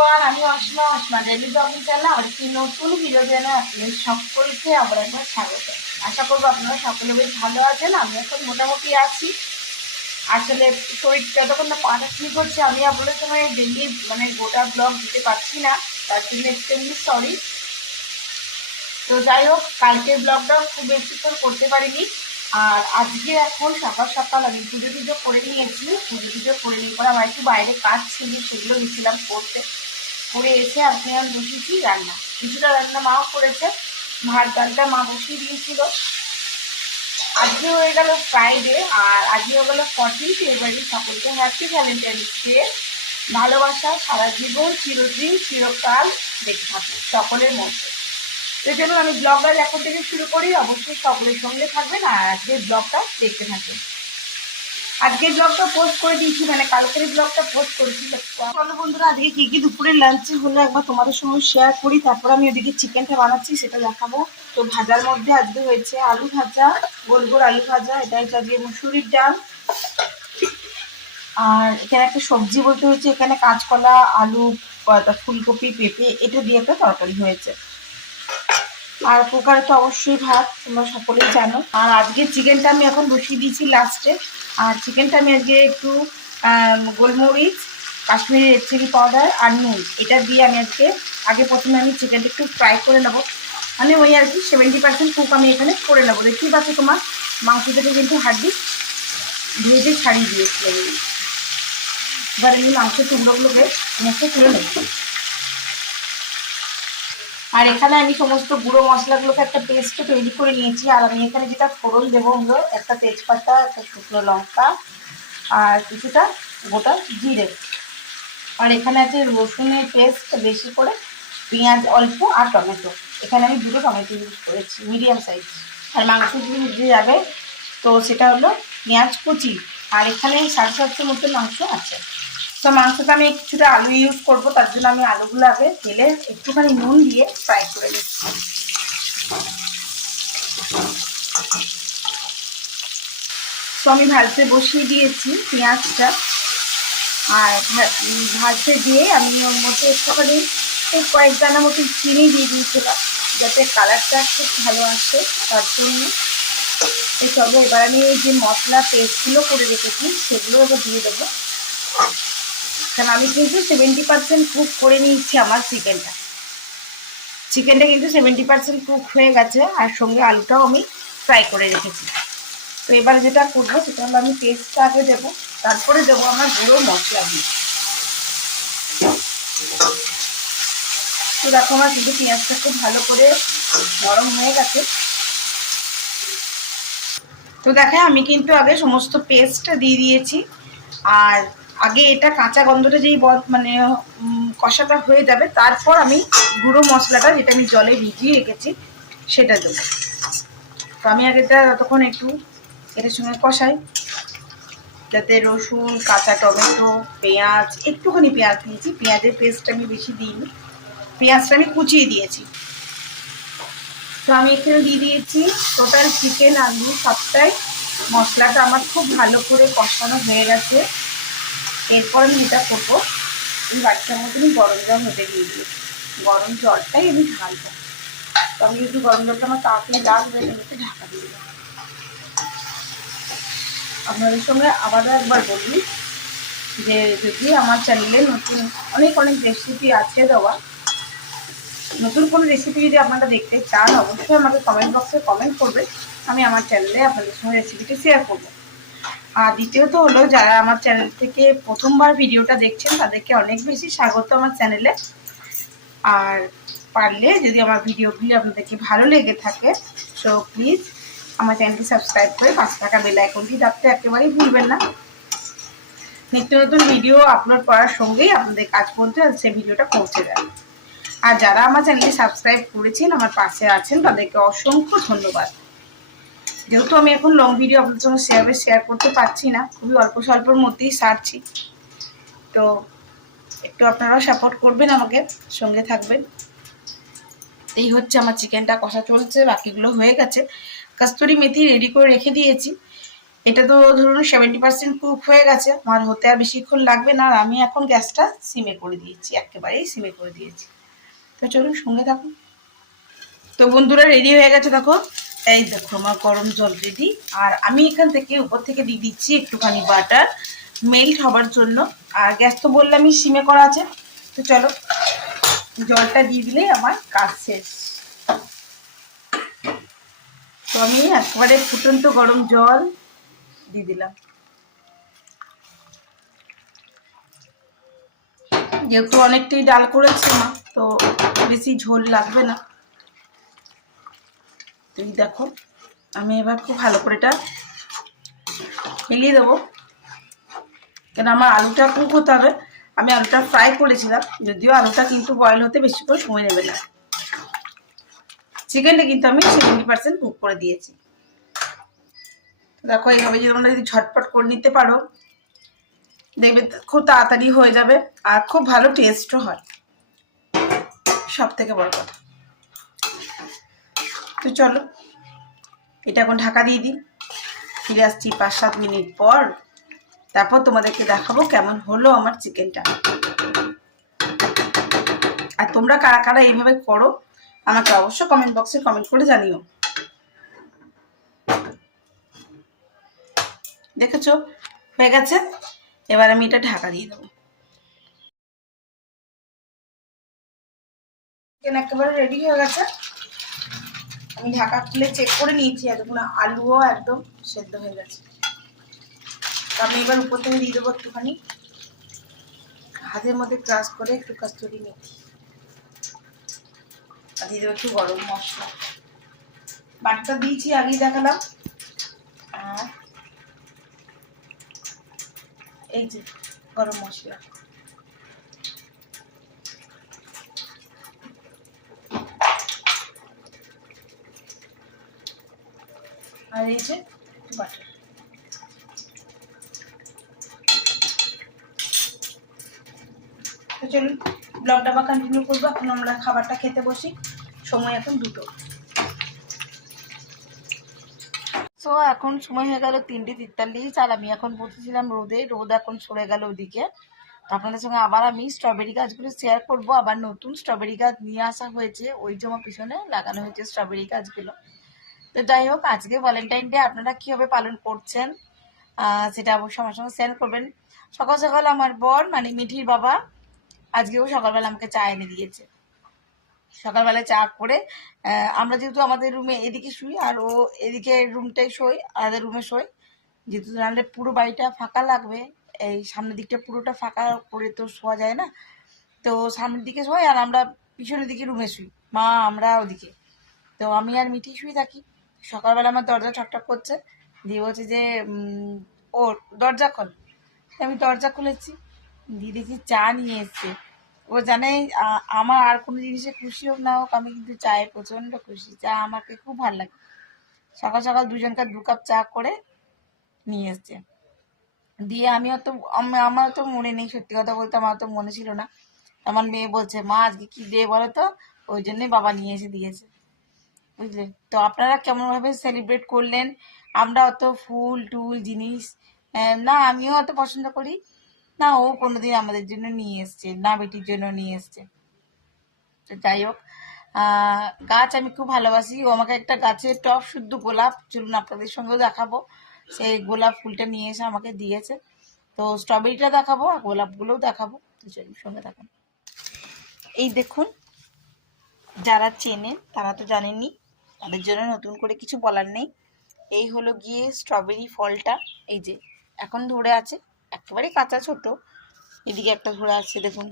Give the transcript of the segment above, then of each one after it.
Everyone, আমি Asima daily blogging চ্যানেলে আমার একটি নতুন ভিডিও চ্যানেলে আপনাদের সকলকে আবার একবার স্বাগত। আশা করবো আপনারা সকলে বেশ ভালো আছেন। আমি এখন মোটামুটি আছি। আসলে শরীর যতক্ষণ না পাটা ঠিক হচ্ছে আমি আপনাদের সময় ডেইলি গোটা ব্লগ দিতে পারছি না, তার জন্য এক্সট্রিমলি সরি। তো যাই হোক, কালকের ব্লগটা খুব বেশিক্ষণ করতে পারিনি। আর আজকে এখন সকাল সকাল আমি পুজো করে নিয়েছি। পুজো করে নিয়ে পরে আমার একটু বাইরে কাজ ছিল, সেগুলো গেছিলাম করতে। করে এসে আজকে আমি বসিয়েছি রান্না। কিছুটা রান্না মাও করেছে, ভাত ডালটা মা বসিয়ে দিয়েছিল। আজকে হয়ে গেল ফ্রাইডে, আর আজকে হয়ে গেল 14 ফেব্রুয়ারি। সকলকে হ্যাপি ভ্যালেন্টাইন্স ডে। ভালোবাসা সারা জীবন চিরদিন চিরকাল দেখে থাকুন সকলের মধ্যে। সেই জন্য আমি ব্লগটা এখন থেকে শুরু করি। অবশ্যই সকলের সঙ্গে থাকবেন আর আজকের ব্লগটা দেখতে থাকবেন। আজকের ব্লগটা পোস্ট করে দিয়েছি, কালকের ব্লগটা পোস্ট করেছি। চলো বন্ধুরা, আজকে কি কি দুপুরের লাঞ্চে হলো একবার তোমাদের সঙ্গে শেয়ার করি, তারপর আমি ওদিকে চিকেনটা বানাচ্ছি সেটা দেখাবো। তো ভাজার মধ্যে আজকে হয়েছে আলু ভাজা, গোল গোল আলু ভাজা, এটা হচ্ছে আজকে মুসুরির ডাল। আর এখানে একটা সবজি বলতে হচ্ছে, এখানে কাঁচকলা, আলু, ফুলকপি, পেঁপে, এটা দিয়ে একটা তরকারি হয়েছে। আর কুকারে তো অবশ্যই ভাত, তোমরা সকলেই জানো। আর আজকে চিকেনটা আমি এখন বসিয়ে দিয়েছি লাস্টে। আর চিকেনটা আমি আজকে একটু গোলমরিচ, কাশ্মীরি রেড চিলি পাউডার আর নুন, এটা দিয়ে আমি আগে প্রথমে আমি চিকেনটা একটু ফ্রাই করে নেবো। ওই আর কি 70% কুক আমি এখানে করে নেবো। দেখতেই পাচ্ছি তোমার মাংস থেকে কিন্তু হাড্ডি ভেজে ছাড়িয়ে দিয়েছি আমি। এবার এই মাংসের টুকরোগুলোকে মুখে তুলে নেবো। আর এখানে আমি সমস্ত গুঁড়ো মশলাগুলোকে একটা পেস্ট তৈরি করে নিয়েছি। আর আমি এখানে যেটা ফোড়ন দেবো হলো একটা তেজপাতা, একটা শুকনো লঙ্কা আর কিছুটা গোটা জিরে। আর এখানে আছে রসুনের পেস্ট বেশি করে, পেঁয়াজ অল্প আর টমেটো। এখানে আমি 2টো টমেটো ইউজ করেছি, মিডিয়াম সাইজ। আর মাংস যে যাবে তো সেটা হলো পেঁয়াজ কুচি। আর এখানে 750 মতো মাংস আছে। তো মাংসটা আমি কিছুটা আলু ইউজ করবো, তার জন্য আমি আলুগুলো আগে তেলে একটুখানি নুন দিয়ে ফ্রাই করে নিচ্ছি। তো আমি ভাজতে বসিয়ে দিয়েছি পেঁয়াজটা। আর ভাজতে দিয়ে আমি ওর মধ্যে একটুখানি কয়েক দানা মতো চিনি দিয়ে দিয়েছিলাম, যাতে কালারটা খুব ভালো আসে, তার জন্য। চলো এবার আমি এই যে মশলা পেস্টগুলো করে রেখেছি সেগুলো এবার দিয়ে দেবো। কারণ আমি কিন্তু 70% কুক করে নিয়েছি আমার চিকেনটা কিন্তু 70% কুক হয়ে গেছে, আর সঙ্গে আলুটাও আমি ফ্রাই করে রেখেছি। তো এবার যেটা করবো সেটা হলো আমি পেস্টটা আগে দেবো, তারপরে দেবো আমার গুঁড়ো মশলাগুলো। তো দেখো আমার কিন্তু পেঁয়াজটা খুব ভালো করে নরম হয়ে গেছে। তো দেখো আমি কিন্তু আগে সমস্ত পেস্টটা দিয়ে দিয়েছি। আর আগে এটা কাঁচা গন্ধটা যেই কষাটা হয়ে যাবে, তারপর আমি গুঁড়ো মশলাটা, যেটা আমি জলে ভিজিয়ে রেখেছি, সেটা দেবো। তো আমি আগে ততক্ষণ একটু এটার সঙ্গে কষাই, যাতে রসুন, কাঁচা টমেটো, পেঁয়াজ, একটুখানি পেঁয়াজ দিয়েছি, পেঁয়াজের পেস্ট আমি বেশি দিইনি, পেঁয়াজটা আমি কুচিয়ে দিয়েছি। তো আমি এখানে দিয়ে দিয়েছি টোটাল চিকেন, আলু সবটাই। মশলাটা আমার খুব ভালো করে কষানো হয়ে গেছে। এরপর আমি যেটা করবো, এই বাচ্চার মধ্যে আমি গরম জল হতে দিয়ে দিয়েছি। গরম জলটাই আমি ঢালবো। তো আমি একটু গরম জলটা আমার তাড়াতাড়ি ডাকবে, এটাকে ঢাকা দিয়ে দেবো। আপনাদের সঙ্গে আবারও একবার বলি যে যদি আমার চ্যানেলে নতুন অনেক রেসিপি আছে দেওয়া, নতুন কোনো রেসিপি যদি আপনারা দেখতে চান, অবশ্যই আমাকে কমেন্ট বক্সে কমেন্ট করবে। আমি আমার চ্যানেলে আপনাদের সঙ্গে রেসিপিটি শেয়ার করবো। আর দ্বিতীয়ত হলো, যারা আমার চ্যানেল থেকে প্রথমবার ভিডিওটা দেখছেন তাদেরকে অনেক বেশি স্বাগত আমার চ্যানেলে। আর পারলে যদি আমার ভিডিওগুলি আপনাদেরকে ভালো লেগে থাকে, সো প্লিজ আমার চ্যানেলটি সাবস্ক্রাইব করে পাশে থাকা বেল আইকনটি দাবতে একেবারেই ভুলবেন না। নিত্য নতুন ভিডিও আপলোড করার সঙ্গেই আপনাদের কাজ পর্যন্ত সেই ভিডিওটা পৌঁছে যাবে। আর যারা আমার চ্যানেলটি সাবস্ক্রাইব করেছেন, আমার পাশে আছেন, তাদেরকে অসংখ্য ধন্যবাদ। যেহেতু আমি এখন লং ভিডিও আপনাদের সঙ্গে শেয়ার করতে পারছি না, খুবই অল্প স্বল্পর মধ্যেই সারছি, তো একটু আপনারাও সাপোর্ট করবেন, আমাকে সঙ্গে থাকবেন। এই হচ্ছে আমার চিকেনটা কষা চলছে, বাকিগুলো হয়ে গেছে। কস্তুরি মেথি রেডি করে রেখে দিয়েছি, এটা তো ধরুন 70% কুক হয়ে গেছে, আমার হতে আর বেশিক্ষণ লাগবে না। আর আমি এখন গ্যাসটা সিমে করে দিয়েছি, একেবারেই সিমে করে দিয়েছি। তো চলুন সঙ্গে থাকুন। তো বন্ধুরা রেডি হয়ে গেছে দেখো, এই দেখো আমার গরম জল রেডি। আর আমি এখান থেকে উপর থেকে দিয়ে দিচ্ছি একটুখানি বাটার মেল্ট হবার জন্য। আর গ্যাস তো বললামই সিমে করা আছে। তো চলো জলটা দিয়ে দিলেই আমার কাজ শেষ। তো আমি একেবারে ফুটন্ত গরম জল দিয়ে দিলাম। যেহেতু অনেকটাই ডাল করেছি মা, তো বেশি ঝোল লাগবে না। তুমি দেখো আমি এবার খুব ভালো করে এটা মিলিয়ে দেবো, কেন আমার আলুটা কুক হতে হবে। আমি আলুটা ফ্রাই করেছিলাম, যদিও আলুটা কিন্তু বয়েল হতে বেশি করে সময় নেবে না। চিকেনটা কিন্তু আমি 70% কুক করে দিয়েছি। দেখো এইভাবে যদি তোমরা যদি ঝটপট করে নিতে পারো, দেখবে খুব তাড়াতাড়ি হয়ে যাবে আর খুব ভালো টেস্টও হয়, সব থেকে বড় কথা। তো চলো এটা এখন ঢাকা দিয়ে দিই, ফিরে আসছি 5-7 মিনিট পর। তারপর তোমাদেরকে দেখাবো কেমন হলো আমার চিকেনটা। আর তোমরা কারা কারা এইভাবে করো আমাকে অবশ্যই কমেন্ট বক্সে কমেন্ট করে জানিও। দেখেছো হয়ে গেছে, এবার আমি এটা ঢাকা দিয়ে দেবো। চিকেন একেবারে রেডি হয়ে গেছে। আমি ঢাকা খুলে চেক করে নিয়েছি, এতক্ষণ আলুও একদম সেদ্ধ হয়ে গেছে। আমি এবার উপর থেকে দিয়ে দেবো একটুখানি হাতের মধ্যে ক্রাশ করে একটু কস্তুরি মেথি, আর দিয়ে দেবো একটু গরম মশলা। বাটিটা দিয়েছি আগেই দেখালাম। আর এই যে গরম মশলা, আর এই যে বাটার। তো চলুন ব্লগটা বা কন্টিনিউ করবো। এখন আমরা খাবারটা খেতে বসি, সময় এখন 2টো। তো এখন সময় হয়ে গেল 3:43। আর আমি এখন বসেছিলাম রোদে, রোদ এখন সরে গেল ওদিকে। তো আপনাদের সঙ্গে আবার আমি স্ট্রবেরি গাছগুলো শেয়ার করব। আবার নতুন স্ট্রবেরি গাছ নিয়ে আসা হয়েছে, ওই যে আমার পিছনে লাগানো হয়েছে স্ট্রবেরি গাছগুলো। তো যাই হোক, আজকে ভ্যালেন্টাইন ডে আপনারা কীভাবে পালন করছেন সেটা অবশ্যই আমার সঙ্গে শেয়ার করবেন। সকাল সকাল আমার বর মানে মিঠির বাবা আজকেও সকালবেলা আমাকে চা এনে দিয়েছে। সকালবেলায় চা করে আমরা যেহেতু আমাদের রুমে এদিকে শুই আর ও এদিকে রুমটাই শোই, আমাদের রুমে শোই, যেহেতু নাহলে পুরো বাড়িটা ফাঁকা লাগবে। এই সামনের দিকটা পুরোটা ফাঁকা করে তো শোয়া যায় না, তো সামনের দিকে শোয় আর আমরা পিছনের দিকে রুমে শুই, মা আমরা ওদিকে। তো আমি আর মিঠি শুয়ে থাকি। সকালবেলা আমার দরজা ঠকঠক করছে, দিয়ে বলছে যে ও দরজা খোল। আমি দরজা খুলেছি, দিয়ে দেখি চা নিয়ে এসছে। ও জানে আমার আর কোনো জিনিসে খুশি হোক না হোক, আমি কিন্তু চায়ে প্রচণ্ড খুশি, চা আমাকে খুব ভালো লাগে। সকাল সকাল দুজনকার 2 কাপ চা করে নিয়ে এসছে। দিয়ে আমার তো মনে নেই, সত্যি কথা বলতে আমার তো মনে ছিল না। আমার মেয়ে বলছে মা আজকে কি ডে বলো তো, ওই জন্যই বাবা নিয়ে এসে দিয়েছে, বুঝলেন। তো আপনারা কেমনভাবে সেলিব্রেট করলেন? আমরা অত ফুল টুল জিনিস না, আমিও অত পছন্দ করি না, ও কোনোদিন আমাদের জন্য নিয়ে এসছে না, বেটির জন্য নিয়ে এসছে। তো যাই হোক, গাছ আমি খুব ভালোবাসি। ও আমাকে একটা গাছের টব শুদ্ধ গোলাপ, চলুন আপনাদের সঙ্গেও দেখাবো, সেই গোলাপ ফুলটা নিয়ে এসে আমাকে দিয়েছে। তো স্ট্রবেরিটা দেখাবো আর গোলাপগুলোও দেখাবো, তো চলুন সঙ্গে থাকুন। এই দেখুন, যারা চেনেন তারা তো জানেনই, তাদের জন্য নতুন করে কিছু বলার নেই। এই হলো গিয়ে স্ট্রবেরি ফলটা, এই যে এখন ধরে আছে, একেবারে কাঁচা ছোট। এদিকে একটা ধরে আছে দেখুন,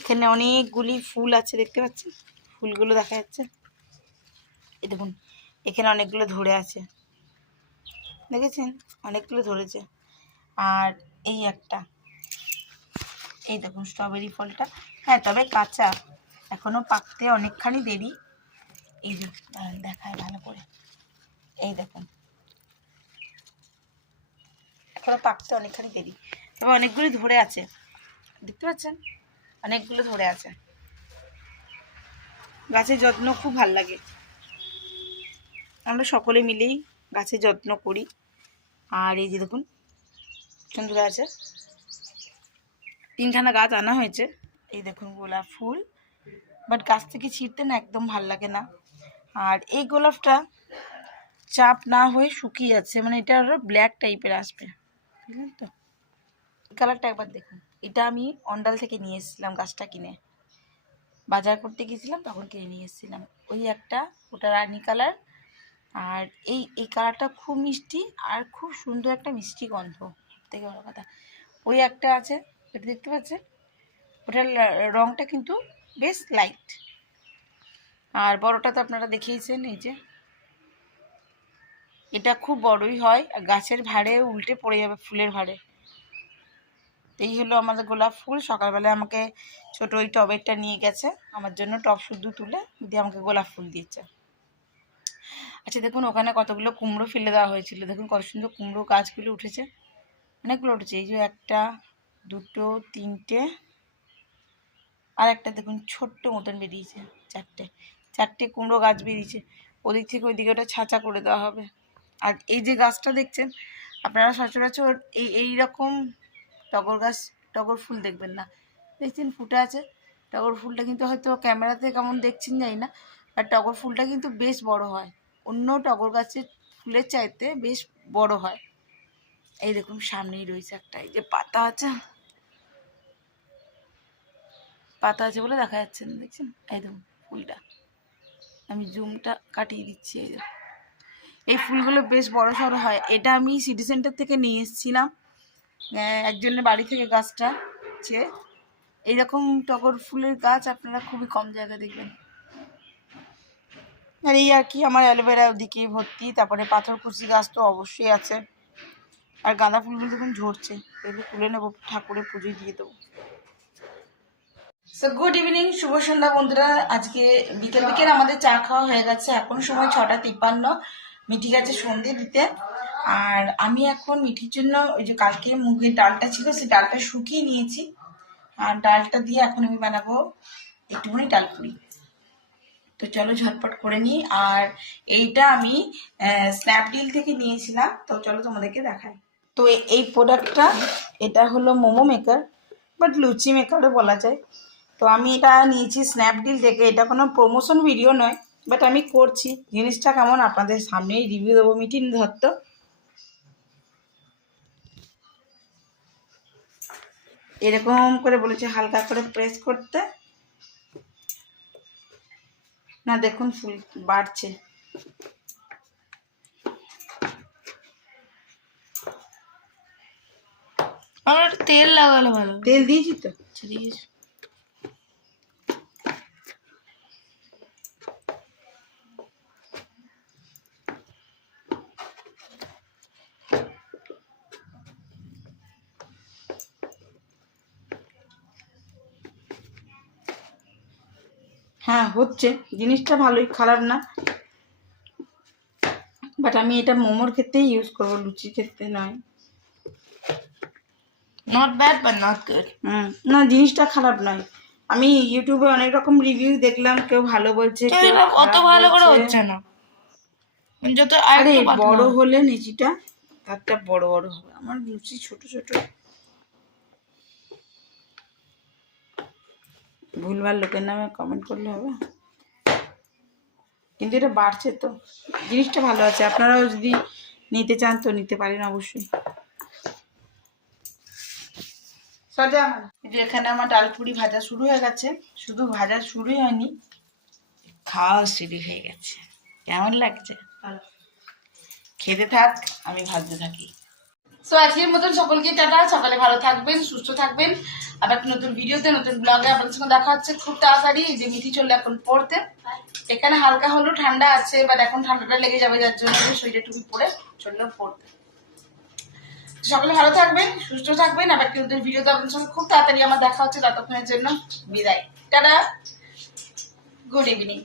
এখানে অনেকগুলি ফুল আছে দেখতে পাচ্ছেন, ফুলগুলো দেখা যাচ্ছে, এই দেখুন এখানে অনেকগুলো ধরে আছে, দেখেছেন অনেকগুলো ধরেছে। আর এই একটা, এই দেখুন স্ট্রবেরি ফলটা, হ্যাঁ তবে কাঁচা, এখনো পাকতে অনেকখানি দেরি। এই যে দেখায় ভালো করে, এই দেখুন এখনো পাকতে অনেকখানি দেরি, তবে অনেকগুলি ধরে আছে, দেখতে পাচ্ছেন অনেকগুলো ধরে আছে। গাছের যত্ন খুব ভাল লাগে, আমরা সকলে মিলেই গাছের যত্ন করি। আর এই যে দেখুন সুন্দর আছে, 3খানা গাছ আনা হয়েছে। এই দেখুন গোলাপ ফুল, বাট গাছ থেকে ছিঁড়তে না একদম ভাল লাগে না। আর এই গোলাপটা চাপ না হয়ে শুকিয়ে যাচ্ছে, মানে এটা হলো ব্ল্যাক টাইপের আসবে, বুঝলেন তো? কালারটা একবার দেখুন। এটা আমি অন্ডাল থেকে নিয়ে এসেছিলাম, গাছটা কিনে বাজার করতে গেছিলাম তখন কিনে নিয়ে এসেছিলাম। ওই একটা, ওটা রানী কালার। আর এই কালারটা খুব মিষ্টি আর খুব সুন্দর একটা মিষ্টি গন্ধ, থেকে বড় কথা। ওই একটা আছে, এটা দেখতে পাচ্ছেন, ওটার রঙটা কিন্তু বেশ লাইট। আর বড়টা তো আপনারা দেখিয়েছেন, এই যে এটা খুব বড়ই হয়, গাছের ভাড়ে উল্টে পড়ে যাবে ফুলের ভাড়ে। এই হলো আমাদের গোলাপ ফুল। সকালবেলায় আমাকে ছোট ওই টবেরটা নিয়ে গেছে আমার জন্য, টব শুদ্ধ তুলে দিয়ে আমাকে গোলাপ ফুল দিয়েছে। আচ্ছা দেখুন, ওখানে কতগুলো কুমড়ো ফেলে দেওয়া হয়েছিল, দেখুন কত সুন্দর কুমড়ো গাছগুলো উঠেছে, অনেকগুলো উঠেছে। এই যে 1 2 3টে, আর একটা দেখুন ছোট্ট মতন বেরিয়েছে, 4টে কুমড়ো গাছ বেরিয়েছে। ওদিক থেকে ওইদিকে ওটা ছাঁচা করে দেওয়া হবে। আর এই যে গাছটা দেখছেন আপনারা, সচরাচর এইরকম টগর গাছ, টগর ফুল দেখবেন না। দেখছেন ফুটে আছে, টগর ফুলটা কিন্তু হয়তো ক্যামেরাতে কেমন দেখছেন জানি না, আর টগর ফুলটা কিন্তু বেশ বড় হয়, অন্য টগর গাছের ফুলের চাইতে বেশ বড় হয়। এই দেখুন সামনেই রয়েছে একটা, এই যে পাতা আছে, পাতা আছে বলে দেখা যাচ্ছে না, দেখছেন? এই দেখুন ফুলটা, আমি জুমটা কাটিয়ে দিচ্ছি। এই দেখুন এই ফুলগুলো বেশ বড় সড়ো হয়। এটা আমি সিটি সেন্টার থেকে নিয়ে এসেছিলাম একজনের বাড়ি থেকে গাছটা চেয়ে। এইরকম টগর ফুলের গাছ আপনারা খুবই কম জায়গায় দেখবেন। আর এই আর কি, আমার অ্যালোভেরা ওদিকেই ভর্তি, তারপরে পাথরকুচি গাছ তো অবশ্যই আছে। আর গাঁদা ফুলগুলো দেখুন ঝরছে, এগুলো তুলে নেবো, ঠাকুরের পুজোয় দিয়ে দেবো। সো গুড ইভিনিং, শুভ সন্ধ্যা বন্ধুরা। আজকে বিকেল বিকেল আমাদের চা খাওয়া হয়ে গেছে, এখন সময় 6টা 53। মিঠি গেছে সন্ধে দিতে। আর আমি এখন মিঠির জন্য ওই যে কালকে মুগের ডালটা ছিল, সেই ডালটা শুকিয়ে নিয়েছি, আর ডালটা দিয়ে এখন আমি বানাবো একটুখানি ডালপুরি। তো চলো ঝটপট করে নিই। আর এইটা আমি স্ন্যাপডিল থেকে নিয়েছিলাম, তো চলো তোমাদেরকে দেখাই। তো এই প্রোডাক্টটা, এটা হলো মোমো মেকার, বাট লুচি মেকারও বলা যায়। তো আমি এটা নিয়েছি স্ন্যাপডিল থেকে। এটা কোনো প্রমোশন ভিডিও নয়, বাট আমি করছি, জিনিসটা কেমন আপনাদের সামনেই রিভিউ দেবো। মিটিং ধরতো এরকম করে বলেছে হালকা করে প্রেস করতে, না দেখুন ফুল বাড়ছে। আমার তেল লাগালে ভালো। তেল দিয়েছি তো, দিয়েছি। হ্যাঁ হচ্ছে, জিনিসটা ভালোই, খারাপ না, বাট আমি এটা মোমোর ক্ষেত্রেই ইউজ করবো, লুচির ক্ষেত্রে নয়। Not bad but not good. না জিনিসটা খারাপ নয়। আমি ইউটিউবে অনেক রকম রিভিউ দেখলাম, কেউ ভালো বলছে, কেউ অত ভালো করে হচ্ছে না। যত আরে বড় হলে নিচিটা তারটা বড় বড় হবে, আমার লুচি ছোট ছোট। ভুলভাল লোকের নামে কমেন্ট করলে হবে? কিন্তু এটা বাড়ছে, তো জিনিসটা ভালো আছে, আপনারাও যদি নিতে চান তো নিতে পারেন অবশ্যই। যে এখানে আমার ডালপুরি ভাজা শুরু হয়ে গেছে, শুধু ভাজা শুরুই হয়নি, খাওয়া শুরু হয়ে গেছে। কেমন লাগছে? খেতে থাক, আমি ভাজতে থাকি। সো আজকের মতন সকলকে টাটা, সকালে ভালো থাকবেন, সুস্থ থাকবেন। আবার একটা নতুন ভিডিওতে, নতুন ব্লগে আপনাদের সঙ্গে দেখা হচ্ছে খুব তাড়াতাড়ি। এই যে মিঠি চললে এখন পড়তে, এখানে হালকা হলেও ঠান্ডা আছে, বাট এখন ঠান্ডাটা লেগে যাবে, যার জন্য শরীরে টুপি পরে চললেও পড়তে। সকলে ভালো থাকবেন, সুস্থ থাকবেন। আবার একটা নতুন ভিডিওতে আপনাদের সঙ্গে খুব তাড়াতাড়ি আমার দেখা হচ্ছে, ততক্ষণের জন্য বিদায়, টাটা, গুড ইভিনিং।